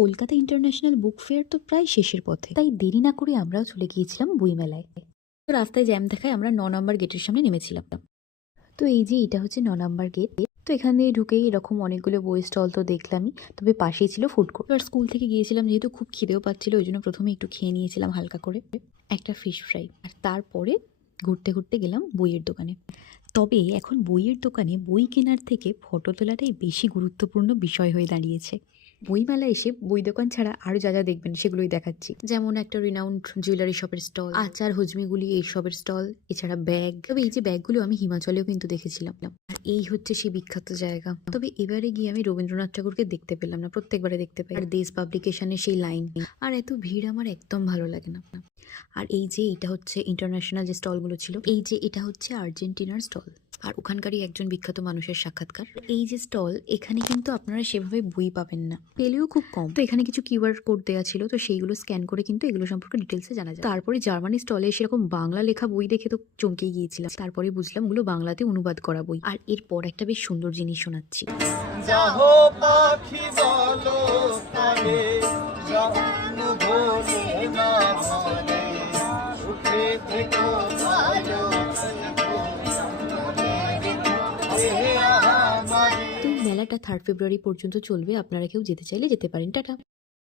Kolkata international book fair তো প্রায় শেষের পথে, তাই দেরি না করে আমরাও চলে গিয়েছিলাম বইমেলায়। তো রাস্তায় জ্যাম দেখায় আমরা ৯ নম্বর গেটের সামনে নেমেছিলাম। তো এই যে এটা হচ্ছে ৯ নম্বর গেট। তো এখানে ঢুকেই এরকম অনেকগুলো বই স্টল তো দেখলামই, তবে পাশেই ছিল ফুড কোর্ট। আর স্কুল থেকে গিয়েছিলাম যেহেতু, খুব খিদেও পাচ্ছিল, ওই জন্য প্রথমে একটু খেয়ে নিয়েছিলাম হালকা করে একটা ফিশ ফ্রাই। আর তারপরে ঘুরতে ঘুরতে গেলাম বইয়ের দোকানে। তবে এখন বইয়ের দোকানে বই কেনার থেকে ফটো তোলাটাই বেশি গুরুত্বপূর্ণ বিষয় হয়ে দাঁড়িয়েছে। বইমেলায় এসে বই দোকান ছাড়া আরো যা যা দেখবেন সেগুলোই দেখাচ্ছি, যেমন একটা রিনাউন্ড জুয়েলারি শপের স্টল, আচার হজমিগুলি এইসবের স্টল, এছাড়া ব্যাগ। তবে এই যে ব্যাগগুলো আমি হিমাচলেও কিন্তু দেখেছিলাম। আর এই হচ্ছে সেই বিখ্যাত জায়গা। তবে এবারে গিয়ে আমি রবীন্দ্রনাথ ঠাকুরকে দেখতে পেলাম না, প্রত্যেকবারে দেখতে পাই। আর দেশ পাবলিকেশনের সেই লাইন, আর এত ভিড় আমার একদম ভালো লাগে না। আর এই যে এটা হচ্ছে ইন্টারন্যাশনাল যে স্টলগুলো ছিল, এই যে এটা হচ্ছে আর্জেন্টিনার স্টল, আর ওখানকারই একজন বিখ্যাত মানুষের সাক্ষাৎকার। এই যে স্টল, এখানে কিন্তু আপনারা সেভাবে বই পাবেন না, পেলেও খুব কম। তো এখানে কিছু কিউআর কোড দেওয়া ছিল, তো সেইগুলো স্ক্যান করে কিন্তু এগুলো সম্পর্কে ডিটেলসে জানা যায়। তারপরে জার্মানি স্টলে সেরকম বাংলা লেখা বই দেখে তো চমকে গিয়েছিলাম। তারপরে বুঝলাম ওগুলো বাংলাতে অনুবাদ করা বই। আর এরপর একটা বেশ সুন্দর জিনিস শোনাচ্ছি। তো মেলাটা 3 ফেব্রুয়ারি পর্যন্ত চলবে, আপনারা কেউ যেতে চাইলে যেতে পারেন। টাটা।